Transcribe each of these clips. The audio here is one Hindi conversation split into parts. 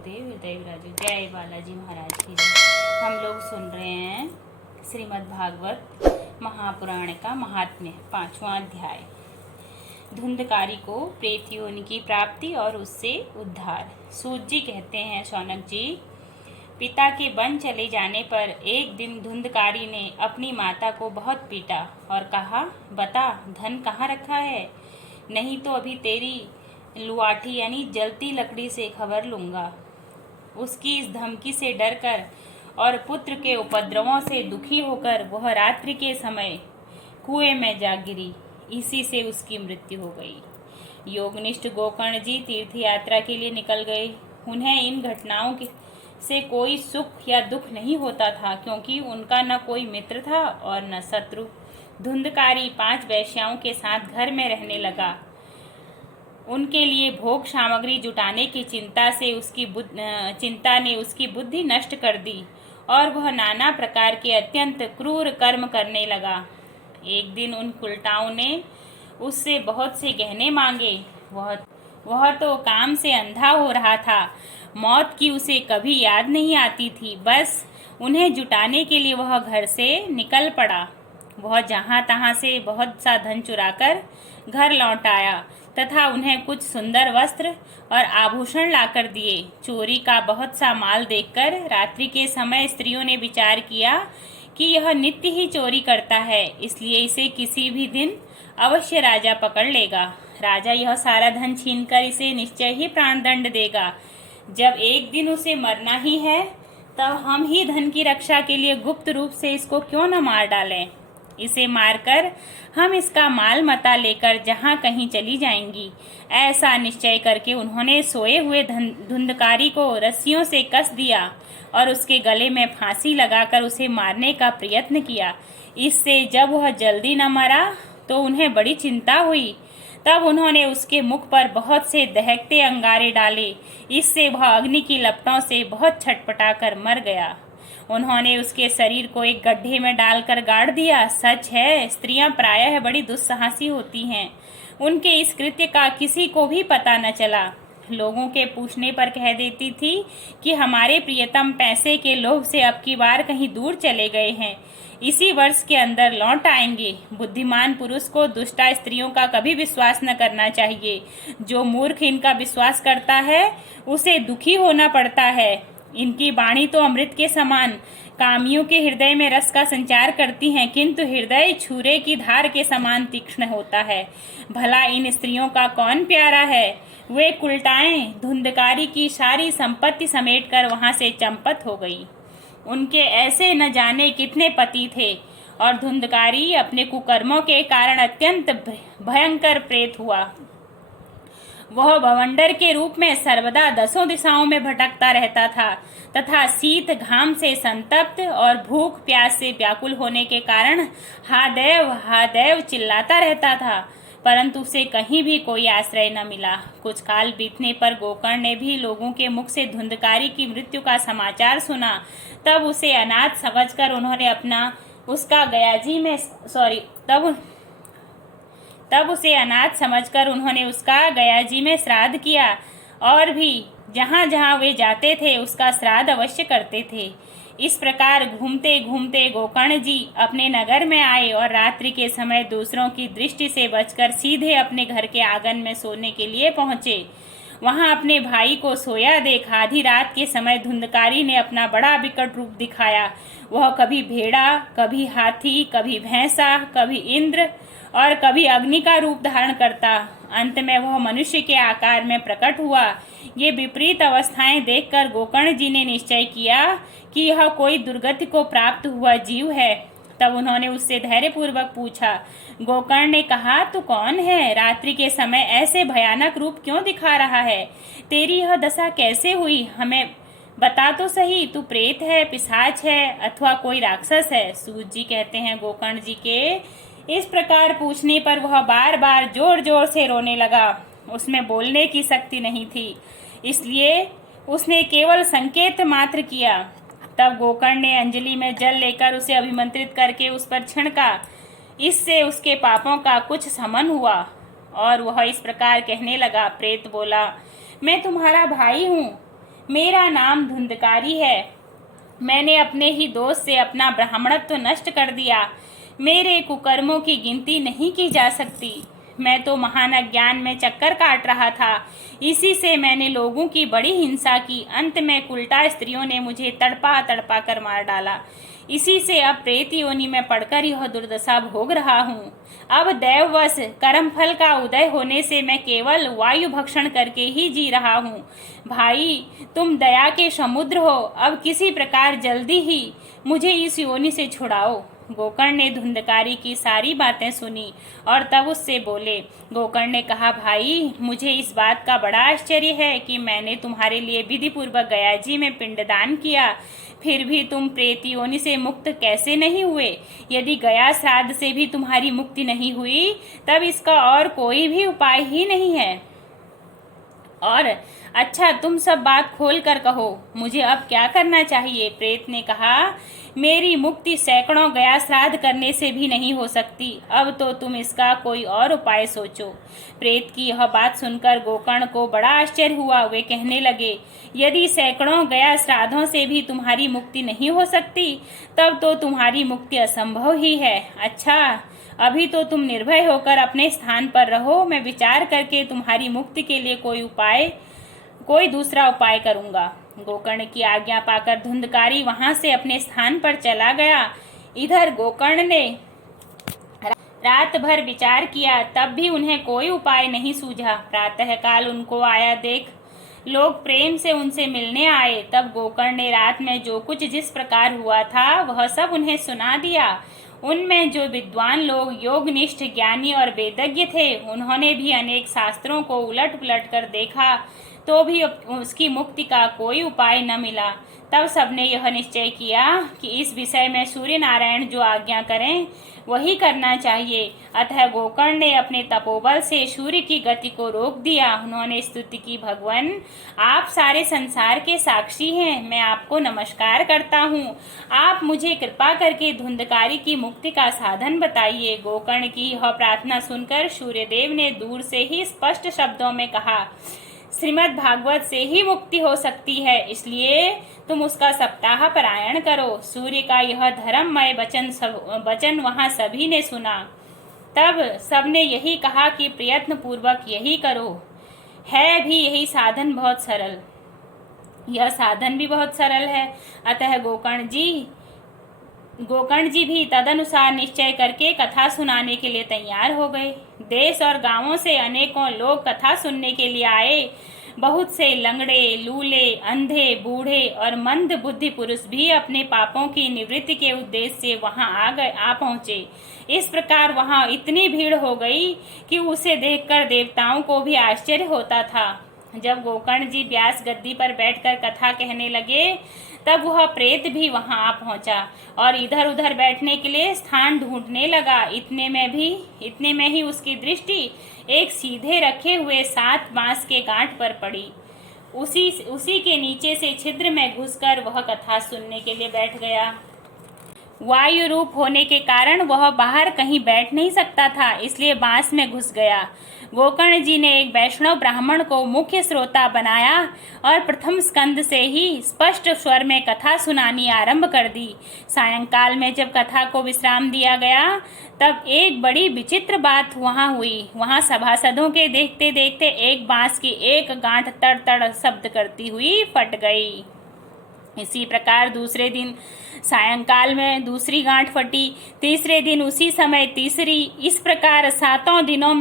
देव हृदय विराजो। जय बालाजी महाराज की जय। हम लोग सुन रहे हैं श्रीमद् भागवत महापुराण का महात्म्य 5वां अध्याय। धुंधकारी को प्रेत योनि की प्राप्ति और उससे उद्धार। सूत जी कहते हैं, शौनक जी, पिता के वन चले जाने पर एक दिन धुंधकारी ने अपनी माता को बहुत पीटा और कहा, बता धन कहाँ रखा है, नहीं तो अभी तेरी लुआठी यानी जलती लकड़ी से खबर लूँगा। उसकी इस धमकी से डरकर और पुत्र के उपद्रवों से दुखी होकर वह रात्रि के समय कुएं में जा गिरी। इसी से उसकी मृत्यु हो गई। योगनिष्ठ गोकर्ण जी तीर्थ यात्रा के लिए निकल गए। उन्हें इन घटनाओं से कोई सुख या दुख नहीं होता था, क्योंकि उनका न कोई मित्र था और न शत्रु। धुंधकारी 5 वेश्याओं के साथ घर में रहने लगा। उनके लिए भोग सामग्री जुटाने की चिंता ने उसकी बुद्धि नष्ट कर दी और वह नाना प्रकार के अत्यंत क्रूर कर्म करने लगा। एक दिन उन कुलटाओं ने उससे बहुत से गहने मांगे। वह तो काम से अंधा हो रहा था। मौत की उसे कभी याद नहीं आती थी। बस उन्हें जुटाने के लिए वह घर से निकल पड़ा। वह जहाँ तहाँ से बहुत सा धन चुराकर घर लौट आया तथा उन्हें कुछ सुंदर वस्त्र और आभूषण लाकर दिए। चोरी का बहुत सा माल देखकर रात्रि के समय स्त्रियों ने विचार किया कि यह नित्य ही चोरी करता है, इसलिए इसे किसी भी दिन अवश्य राजा पकड़ लेगा। राजा यह सारा धन छीनकर इसे निश्चय ही प्राणदंड देगा। जब एक दिन उसे मरना ही है, तब हम ही धन की रक्षा के लिए गुप्त रूप से इसको क्यों न मार डालें। इसे मारकर हम इसका माल मता लेकर जहाँ कहीं चली जाएंगी। ऐसा निश्चय करके उन्होंने सोए हुए धुंधकारी को रस्सियों से कस दिया और उसके गले में फांसी लगाकर उसे मारने का प्रयत्न किया। इससे जब वह जल्दी न मरा तो उन्हें बड़ी चिंता हुई। तब उन्होंने उसके मुख पर बहुत से दहकते अंगारे डाले। इससे वह अग्नि की लपटों से बहुत छटपटा कर मर गया। उन्होंने उसके शरीर को एक गड्ढे में डालकर गाड़ दिया। सच है, स्त्रियां प्रायः बड़ी दुस्साहसी होती हैं। उनके इस कृत्य का किसी को भी पता न चला। लोगों के पूछने पर कह देती थी कि हमारे प्रियतम पैसे के लोभ से अब की बार कहीं दूर चले गए हैं, इसी वर्ष के अंदर लौट आएंगे। बुद्धिमान पुरुष को दुष्टा स्त्रियों का कभी विश्वास न करना चाहिए। जो मूर्ख इनका विश्वास करता है उसे दुखी होना पड़ता है। इनकी वाणी तो अमृत के समान कामियों के हृदय में रस का संचार करती हैं, किंतु हृदय छुरे की धार के समान तीक्ष्ण होता है। भला इन स्त्रियों का कौन प्यारा है। वे कुलटाएं धुंधकारी की सारी संपत्ति समेटकर वहां से चंपत हो गई। उनके ऐसे न जाने कितने पति थे और धुंधकारी अपने कुकर्मों के कारण अत्यंत भयंकर प्रेत हुआ। वह भवंडर के रूप में सर्वदा 10 दिशाओं में भटकता रहता था तथा शीत घाम से संतप्त और भूख प्यास से व्याकुल होने के कारण हा देव चिल्लाता रहता था, परंतु उसे कहीं भी कोई आश्रय न मिला। कुछ काल बीतने पर गोकर्ण ने भी लोगों के मुख से धुंधकारी की मृत्यु का समाचार सुना। तब उसे अनाथ समझकर उन्होंने उसका गयाजी में श्राद्ध किया और भी जहाँ जहाँ वे जाते थे उसका श्राद्ध अवश्य करते थे। इस प्रकार घूमते घूमते गोकर्ण जी अपने नगर में आए और रात्रि के समय दूसरों की दृष्टि से बचकर सीधे अपने घर के आंगन में सोने के लिए पहुँचे। वहां अपने भाई को सोया देख आधी रात के समय धुंधकारी ने अपना बड़ा विकट रूप दिखाया। वह कभी भेड़ा, कभी हाथी, कभी भैंसा, कभी इंद्र और कभी अग्नि का रूप धारण करता। अंत में वह मनुष्य के आकार में प्रकट हुआ। ये विपरीत अवस्थाएं देखकर गोकर्ण जी ने निश्चय किया कि यह कोई दुर्गति को प्राप्त हुआ जीव है। तब उन्होंने उससे धैर्यपूर्वक पूछा। गोकर्ण ने कहा, तू कौन है? रात्रि के समय ऐसे भयानक रूप क्यों दिखा रहा है? तेरी यह दशा कैसे हुई? हमें बता तो सही, तू प्रेत है, पिशाच है अथवा कोई राक्षस है? सूत जी कहते हैं, गोकर्ण जी के इस प्रकार पूछने पर वह बार बार जोर जोर से रोने लगा। उसमें बोलने की शक्ति नहीं थी, इसलिए उसने केवल संकेत मात्र किया। तब गोकर्ण ने अंजलि में जल लेकर उसे अभिमंत्रित करके उस पर छिड़का। इससे उसके पापों का कुछ शमन हुआ और वह इस प्रकार कहने लगा। प्रेत बोला, मैं तुम्हारा भाई हूँ, मेरा नाम धुंधकारी है। मैंने अपने ही दोष से अपना ब्राह्मणत्व नष्ट कर दिया। मेरे कुकर्मों की गिनती नहीं की जा सकती। मैं तो महान अज्ञान में चक्कर काट रहा था। इसी से मैंने लोगों की बड़ी हिंसा की। अंत में उल्टा स्त्रियों ने मुझे तड़पा तड़पा कर मार डाला। इसी से अब प्रेत योनि में पड़कर यह दुर्दशा भोग रहा हूँ। अब दैववश कर्मफल का उदय होने से मैं केवल वायु भक्षण करके ही जी रहा हूँ। भाई, तुम दया के समुद्र हो, अब किसी प्रकार जल्दी ही मुझे इस योनि से छुड़ाओ। गोकर्ण ने धुंधकारी की सारी बातें सुनी और तब उससे बोले। गोकर्ण ने कहा, भाई, मुझे इस बात का बड़ा आश्चर्य है कि मैंने तुम्हारे लिए विधि पूर्वक गया जी में पिंडदान किया, फिर भी तुम प्रेत योनि से मुक्त कैसे नहीं हुए? यदि गया श्राद्ध से भी तुम्हारी मुक्ति नहीं हुई, तब इसका और कोई भी उपाय ही नहीं है। और अच्छा, तुम सब बात खोल कर कहो, मुझे अब क्या करना चाहिए? प्रेत ने कहा, मेरी मुक्ति सैकड़ों गया श्राद्ध करने से भी नहीं हो सकती। अब तो तुम इसका कोई और उपाय सोचो। प्रेत की यह बात सुनकर गोकर्ण को बड़ा आश्चर्य हुआ। वे कहने लगे, यदि सैकड़ों गया श्राद्धों से भी तुम्हारी मुक्ति नहीं हो सकती, तब तो तुम्हारी मुक्ति असंभव ही है। अच्छा, अभी तो तुम निर्भय होकर अपने स्थान पर रहो। मैं विचार करके तुम्हारी मुक्ति के लिए कोई दूसरा उपाय करूंगा। गोकर्ण की आज्ञा पाकर धुंधकारी वहां से अपने स्थान पर चला गया। इधर गोकर्ण ने रात भर विचार किया, तब भी उन्हें कोई उपाय नहीं सूझा। प्रातःकाल उनको आया देख लोग प्रेम से उनसे मिलने आए। तब गोकर्ण ने रात में जो कुछ जिस प्रकार हुआ था वह सब उन्हें सुना दिया। उनमें जो विद्वान लोग योगनिष्ठ ज्ञानी और वेदज्ञ थे, उन्होंने भी अनेक शास्त्रों को उलट पुलट कर देखा, तो भी उसकी मुक्ति का कोई उपाय न मिला। तब सबने यह निश्चय किया कि इस विषय में सूर्य नारायण जो आज्ञा करें वही करना चाहिए। अतः गोकर्ण ने अपने तपोबल से सूर्य की गति को रोक दिया। उन्होंने स्तुति की, भगवान, आप सारे संसार के साक्षी हैं, मैं आपको नमस्कार करता हूँ। आप मुझे कृपा करके धुंधकारी की मुक्ति का साधन बताइए। गोकर्ण की यह प्रार्थना सुनकर सूर्यदेव ने दूर से ही स्पष्ट शब्दों में कहा, श्रीमद् भागवत से ही मुक्ति हो सकती है, इसलिए तुम उसका सप्ताह पारायण करो। सूर्य का यह धर्ममय वचन वहां सभी ने सुना। तब सबने यही कहा कि प्रयत्न पूर्वक यही करो। है भी यही साधन बहुत सरल, यह साधन भी बहुत सरल है। अतः गोकर्ण जी भी तदनुसार निश्चय करके कथा सुनाने के लिए तैयार हो गए। देश और गांवों से अनेकों लोग कथा सुनने के लिए आए। बहुत से लंगड़े, लूले, अंधे, बूढ़े और मंद बुद्धि पुरुष भी अपने पापों की निवृत्ति के उद्देश्य से वहां आ पहुंचे। इस प्रकार वहां इतनी भीड़ हो गई कि उसे देखकर देवताओं को भी आश्चर्य होता था। जब गोकर्ण जी व्यास गद्दी पर बैठकर कथा कहने लगे, तब वह प्रेत भी वहां आ पहुंचा और इधर उधर बैठने के लिए स्थान ढूंढने लगा। इतने में ही उसकी दृष्टि एक सीधे रखे हुए 7 बांस के गांठ पर पड़ी। उसी के नीचे से छिद्र में घुसकर वह कथा सुनने के लिए बैठ गया। वायु रूप होने के कारण वह बाहर कहीं बैठ नहीं सकता था, इसलिए बांस में घुस गया। गोकर्ण जी ने एक वैष्णव ब्राह्मण को मुख्य श्रोता बनाया और प्रथम स्कंद से ही स्पष्ट स्वर में कथा सुनानी आरंभ कर दी। सायंकाल में जब कथा को विश्राम दिया गया, तब एक बड़ी विचित्र बात वहां हुई। वहां सभासदों के देखते देखते एक बांस की एक गांठ तड़ तड़ शब्द करती हुई फट गई। इसी प्रकार दूसरे दिन सायंकाल में दूसरी गांठ फटी, तीसरे दिन उसी समय तीसरी। इस प्रकार 7 दिनों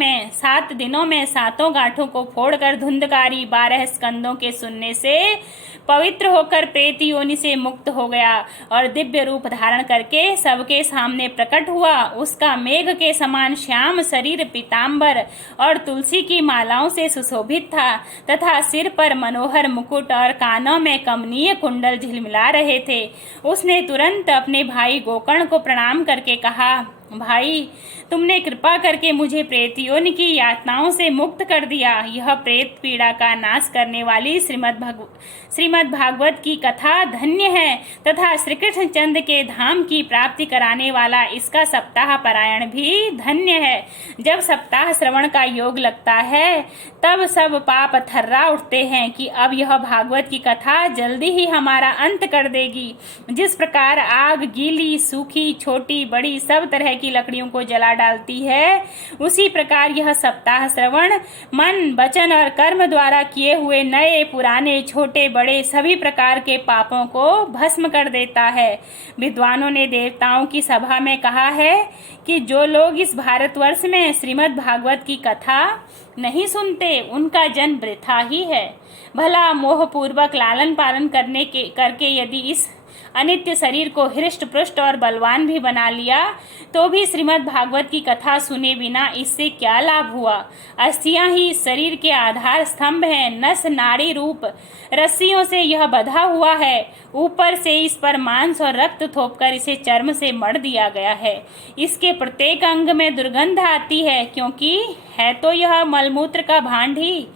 में 7 गांठों को फोड़कर धुंधकारी 12 स्कंदों के सुनने से पवित्र होकर प्रेत योनि से मुक्त हो गया और दिव्य रूप धारण करके सबके सामने प्रकट हुआ। उसका मेघ के समान श्याम शरीर पीतांबर और तुलसी की मालाओं से सुशोभित था तथा सिर पर मनोहर मुकुट और कानों में कमनीय कुंडल झिलमिला रहे थे। उसने तुरंत अपने भाई गोकर्ण को प्रणाम करके कहा, भाई, तुमने कृपा करके मुझे प्रेत योनि की यातनाओं से मुक्त कर दिया। यह प्रेत पीड़ा का नाश करने वाली श्रीमद् भागवत की कथा धन्य है तथा श्री कृष्ण चंद्र के धाम की प्राप्ति कराने वाला इसका सप्ताह पारायण भी धन्य है। जब सप्ताह श्रवण का योग लगता है तब सब पाप थर्रा उठते हैं कि अब यह भागवत की कथा जल्दी ही हमारा अंत कर देगी। जिस प्रकार आग गीली, सूखी, छोटी, बड़ी सब तरह की लकड़ियों को जला डालती है, उसी प्रकार यह सप्ताह श्रवण मन, वचन और कर्म द्वारा किए हुए नए, पुराने, छोटे, बड़े सभी प्रकार के पापों को भस्म कर देता है। विद्वानों ने देवताओं की सभा में कहा है कि जो लोग इस भारतवर्ष में श्रीमद् भागवत की कथा नहीं सुनते, उनका जन्म वृथा ही है। भला मोहपूर्वक लालन पालन करके यदि इस अनित्य शरीर को हृष्ट पुष्ट और बलवान भी बना लिया तो भी श्रीमद् भागवत की कथा सुने बिना इससे क्या लाभ हुआ। अस्थियां ही शरीर के आधार स्तंभ हैं। नस नाड़ी रूप रस्सियों से यह बंधा हुआ है। ऊपर से इस पर मांस और रक्त थोपकर इसे चर्म से मढ़ दिया गया है। इसके प्रत्येक अंग में दुर्गंध आती है, क्योंकि है तो यह मलमूत्र का भांड ही।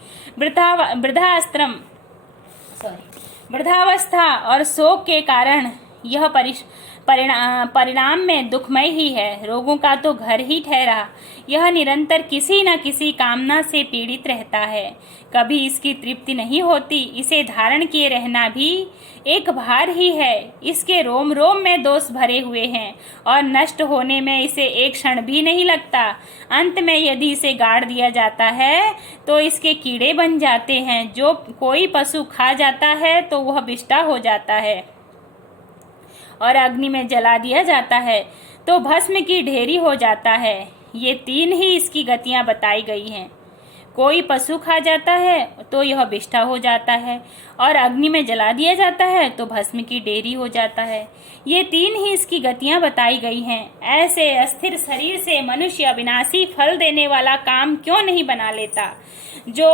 वृद्धावस्था और शोक के कारण यह परिणाम में दुखमय ही है। रोगों का तो घर ही ठहरा। यह निरंतर किसी न किसी कामना से पीड़ित रहता है। कभी इसकी तृप्ति नहीं होती। इसे धारण किए रहना भी एक भार ही है। इसके रोम रोम में दोष भरे हुए हैं और नष्ट होने में इसे एक क्षण भी नहीं लगता। अंत में यदि इसे गाड़ दिया जाता है तो इसके कीड़े बन जाते हैं। जो कोई पशु खा जाता है तो वह विष्टा हो जाता है और अग्नि में जला दिया जाता है तो भस्म की ढेरी हो जाता है। ये तीन ही इसकी गतियां बताई गई हैं। कोई पशु खा जाता है तो यह विष्ठा हो जाता है और अग्नि में जला दिया जाता है तो भस्म की ढेरी हो जाता है। ये तीन ही इसकी गतियां बताई गई हैं। ऐसे अस्थिर शरीर से मनुष्य अविनाशी फल देने वाला काम क्यों नहीं बना लेता। जो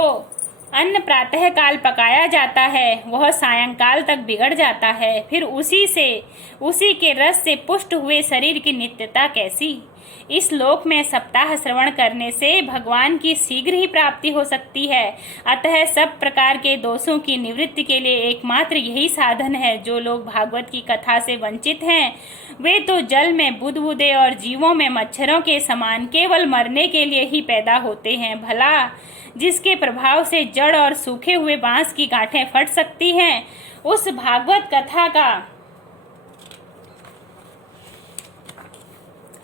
अन्न प्रातः काल पकाया जाता है वह सायंकाल तक बिगड़ जाता है। फिर उसी के रस से पुष्ट हुए शरीर की नित्यता कैसी। इस लोक में सप्ताह श्रवण करने से भगवान की शीघ्र ही प्राप्ति हो सकती है। अतः सब प्रकार के दोषों की निवृत्ति के लिए एकमात्र यही साधन है। जो लोग भागवत की कथा से वंचित हैं वे तो जल में बुदबुदे और जीवों में मच्छरों के समान केवल मरने के लिए ही पैदा होते हैं। भला जिसके प्रभाव से जड़ और सूखे हुए बांस की गांठें फट सकती हैं, उस भागवत कथा का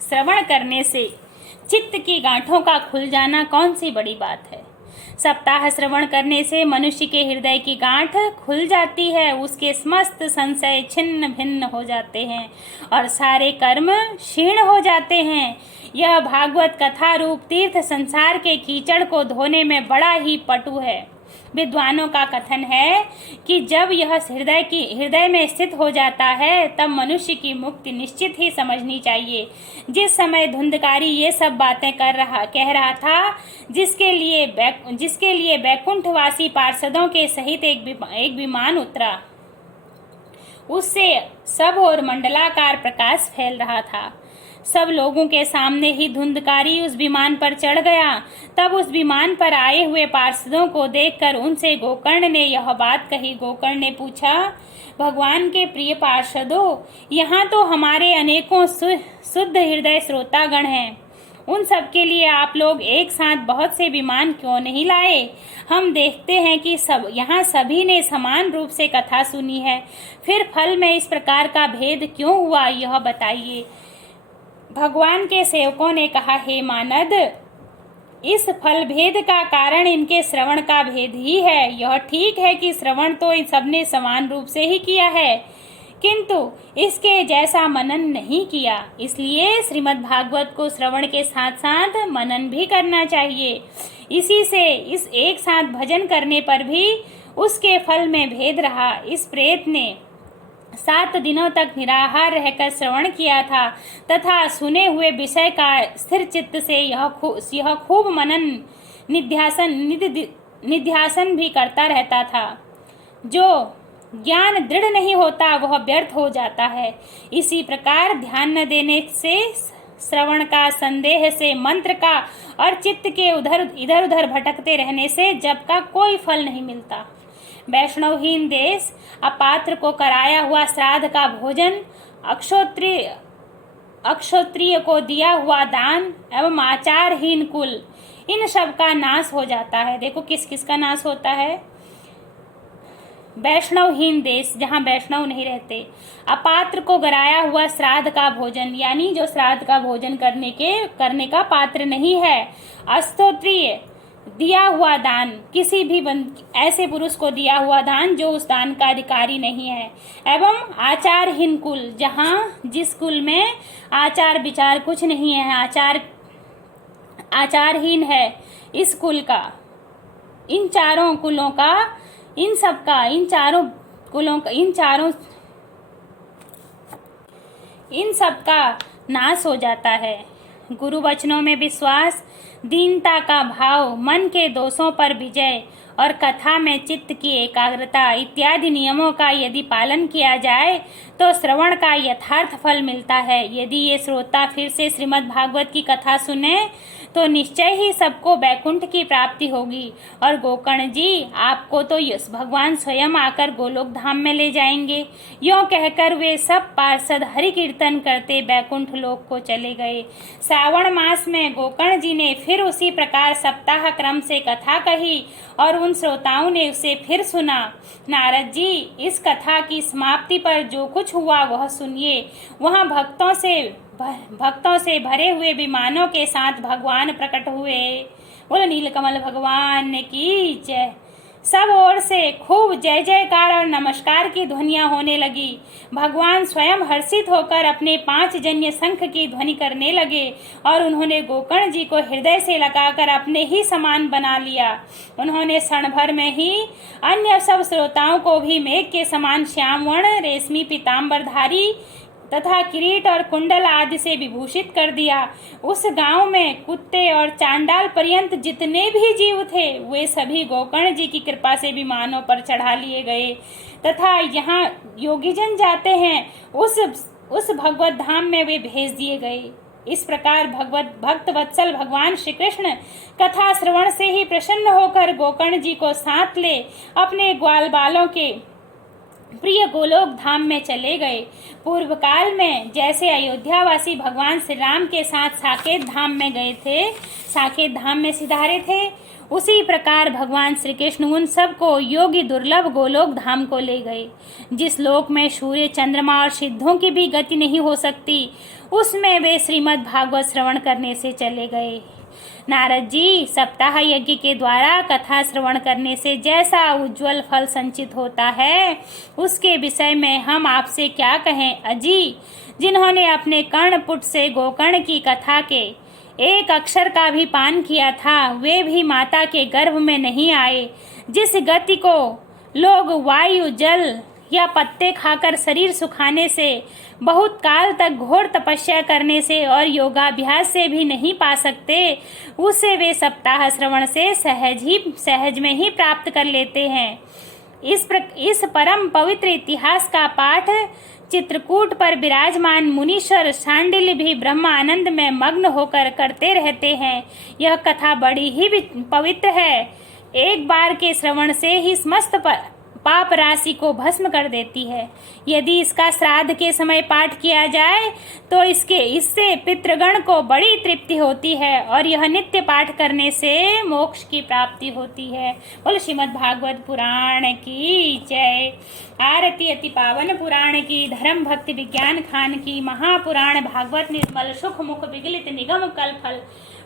श्रवण करने से चित्त की गांठों का खुल जाना कौन सी बड़ी बात है। सप्ताह श्रवण करने से मनुष्य के हृदय की गांठ खुल जाती है। उसके समस्त संशय छिन्न भिन्न हो जाते हैं और सारे कर्म क्षीण हो जाते हैं। यह भागवत कथा रूप तीर्थ संसार के कीचड़ को धोने में बड़ा ही पटु है। विद्वानों का कथन है कि जब यह हृदय में स्थित हो जाता है तब मनुष्य की मुक्ति निश्चित ही समझनी चाहिए। जिस समय धुंधकारी ये सब बातें कह रहा था, जिसके लिए बैकुंठवासी पार्षदों के सहित एक विमान उतरा, उससे सब और मंडलाकार प्रकाश फैल रहा था। सब लोगों के सामने ही धुंधकारी उस विमान पर चढ़ गया। तब उस विमान पर आए हुए पार्षदों को देखकर उनसे गोकर्ण ने यह बात कही। गोकर्ण ने पूछा, भगवान के प्रिय पार्षदों, यहाँ तो हमारे अनेकों शुद्ध हृदय श्रोतागण हैं। उन सब के लिए आप लोग एक साथ बहुत से विमान क्यों नहीं लाए। हम देखते हैं कि यहाँ सभी ने समान रूप से कथा सुनी है। फिर फल में इस प्रकार का भेद क्यों हुआ, यह बताइए। भगवान के सेवकों ने कहा, हे मानद, इस फल भेद का कारण इनके श्रवण का भेद ही है। यह ठीक है कि श्रवण तो इन सबने समान रूप से ही किया है, किंतु इसके जैसा मनन नहीं किया। इसलिए श्रीमद् भागवत को श्रवण के साथ साथ मनन भी करना चाहिए। इसी से इस एक साथ भजन करने पर भी उसके फल में भेद रहा। इस प्रेत ने 7 दिनों तक निराहार रहकर श्रवण किया था तथा सुने हुए विषय का स्थिर चित्त से यह खूब मनन निध्यासन भी करता रहता था। जो ज्ञान दृढ़ नहीं होता वह व्यर्थ हो जाता है। इसी प्रकार ध्यान न देने से श्रवण का, संदेह से, मंत्र का और चित्त के इधर उधर भटकते रहने से जप का कोई फल नहीं मिलता। वैष्णवहीन देश, अपात्र को कराया हुआ श्राद्ध का भोजन, अक्षोत्रिय को दिया हुआ दान एवं आचारहीन कुल, इन सब का नाश हो जाता है। देखो किस किस का नाश होता है। वैष्णवहीन देश, जहाँ वैष्णव नहीं रहते, अपात्र को गराया हुआ श्राद्ध का भोजन, यानी जो श्राद्ध का भोजन करने का पात्र नहीं है, अस्तोत्रीय दिया हुआ दान, किसी भी ऐसे पुरुष को दिया हुआ दान जो उस दान का अधिकारी नहीं है, एवं आचारहीन कुल, जहाँ जिस कुल में आचार विचार कुछ नहीं है, आचारहीन है इस कुल का, इन चारों कुलों का, इन सब का, इन सब का नाश हो जाता है। गुरु वचनों में विश्वास, दीनता का भाव, मन के दोषों पर विजय और कथा में चित्त की एकाग्रता इत्यादि नियमों का यदि पालन किया जाए तो श्रवण का यथार्थ फल मिलता है। यदि ये श्रोता फिर से श्रीमद् भागवत की कथा सुने तो निश्चय ही सबको वैकुंठ की प्राप्ति होगी और गोकर्ण जी आपको तो भगवान स्वयं आकर गोलोक धाम में ले जाएंगे। यों कहकर वे सब पार्षद हरि कीर्तन करते वैकुंठ लोक को चले गए। श्रावण मास में गोकर्ण जी ने फिर उसी प्रकार सप्ताह क्रम से कथा कही और उन श्रोताओं ने उसे फिर सुना। नारद जी, इस कथा की समाप्ति पर जो कुछ हुआ वह सुनिए। वहाँ भक्तों से भरे हुए विमानों के साथ भगवान प्रकट हुए। बोलो नीलकमल भगवान की जय। सब ओर से खूब जय जयकार और नमस्कार की ध्वनियां होने लगी। भगवान स्वयं हर्षित होकर अपने 5 जन्य शंख की ध्वनि करने लगे और उन्होंने गोकर्ण जी को हृदय से लगाकर अपने ही समान बना लिया। उन्होंने क्षण भर में ही अन्य सब श्रोताओं को भी मेघ के समान श्याम वर्ण, रेशमी पीताम्बरधारी तथा किरीट और कुंडल आदि से विभूषित कर दिया। उस गांव में कुत्ते और चांडाल पर्यंत जितने भी जीव थे वे सभी गोकर्ण जी की कृपा से विमानों पर चढ़ा लिए गए तथा यहाँ योगीजन जाते हैं उस भगवत धाम में वे भेज दिए गए। इस प्रकार भक्त वत्सल भगवान श्री कृष्ण कथा श्रवण से ही प्रसन्न होकर गोकर्ण जी को साथ ले अपने ग्वाल बालों के प्रिय गोलोक धाम में चले गए। पूर्व काल में जैसे अयोध्यावासी भगवान श्री राम के साथ साकेत धाम में गए थे, साकेत धाम में सिधारे थे, उसी प्रकार भगवान श्री कृष्ण उन सबको योगी दुर्लभ गोलोक धाम को ले गए। जिस लोक में सूर्य, चंद्रमा और सिद्धों की भी गति नहीं हो सकती, उसमें वे श्रीमद् भागवत श्रवण करने से चले गए। नारद जी, सप्ताह यज्ञ के द्वारा कथा श्रवण करने से जैसा उज्जवल फल संचित होता है उसके विषय में हम आपसे क्या कहें अजी। जिन्होंने अपने कर्णपुट से गोकर्ण की कथा के एक अक्षर का भी पान किया था वे भी माता के गर्भ में नहीं आए। जिस गति को लोग वायु, जल या पत्ते खाकर शरीर सुखाने से, बहुत काल तक घोर तपस्या करने से और योगाभ्यास से भी नहीं पा सकते, उसे वे सप्ताह श्रवण से सहज में ही प्राप्त कर लेते हैं। इस परम पवित्र इतिहास का पाठ चित्रकूट पर विराजमान मुनीश्वर शांडिल्य भी ब्रह्म आनंद में मग्न होकर करते रहते हैं। यह कथा बड़ी ही पवित्र है। एक बार के श्रवण से ही समस्त पाप राशि को भस्म कर देती है। यदि इसका श्राद्ध के समय पाठ किया जाए तो इससे पितृगण को बड़ी तृप्ति होती है और यह नित्य पाठ करने से मोक्ष की प्राप्ति होती है। बोलो श्रीमद् भागवत पुराण की जय। आरती अति पावन पुराण की, धर्म भक्ति विज्ञान खान की, महापुराण भागवत निर्मल सुख मुख विगलित निगम कल फल,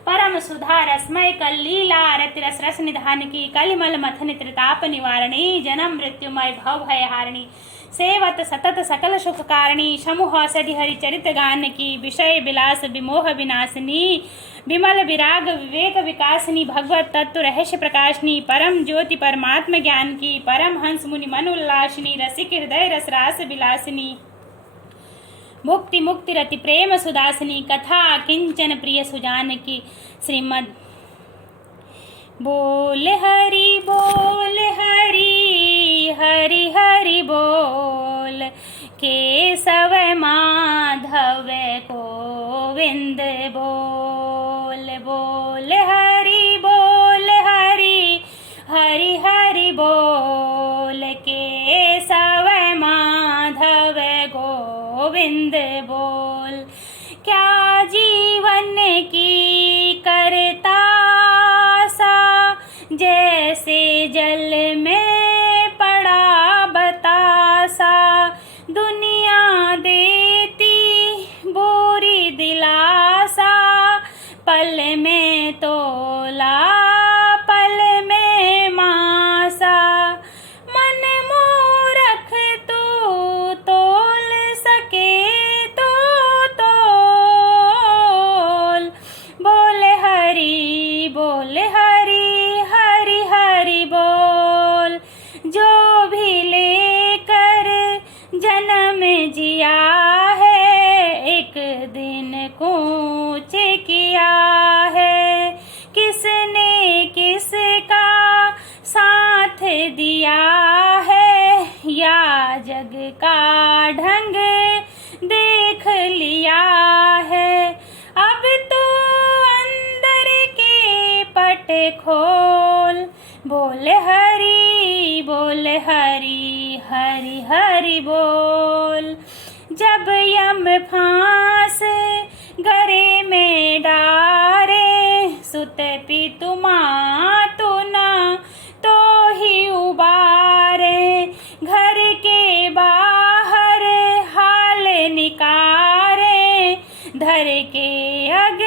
परम सुधा रसमय कल लीला आरति रस रस निधान की, कलिमल मथन त्रिताप निवारणी, जन्म मृत्युमय भव भय हारिणी, सेवत सतत सकल सुख कारणी, समूह औषधि हरि चरित गान की, विषय विलास विमोह विनाशिनी, विमल विराग विवेक विकासिनी, भगवत तत्व रहस्य प्रकाशनी, परम ज्योति परमात्म ज्ञान की, परम हंस मुनि मन उल्लासिनी, रसिक हृदय रसरास विलासिनी, मुक्ति मुक्ति रति प्रेम सुदासिनी, कथा किंचन प्रिय सुजान की। श्रीमद् बोल हरि हरि हरि बोल, केशव माधव गोविंद गोविंद बोल बोल हरि बोल हरि हरि हरि बोल केशव माधव गोविंद बोल। क्या जीवन की करता सा जैसे जल में पड़ा बतासा, दुनिया देती बुरी दिलासा, पल में तोला पल में मासा। मन मूरख तू तोल सके तो तोल, बोल हरि हरि हरि बोल। जो भी लेकर जन्म जिया है एक दिन कूच किया है, किसने किसका साथ दिया है या जग का ढंग देख लिया है। अब तो अंदर के पट खोल, बोल हरि हरि हरि बोल। जब यम फांस गरे में डारे, सुत पितु मातु न तो ही उबारे, घर के बाहर हाल निकारे, धर के अग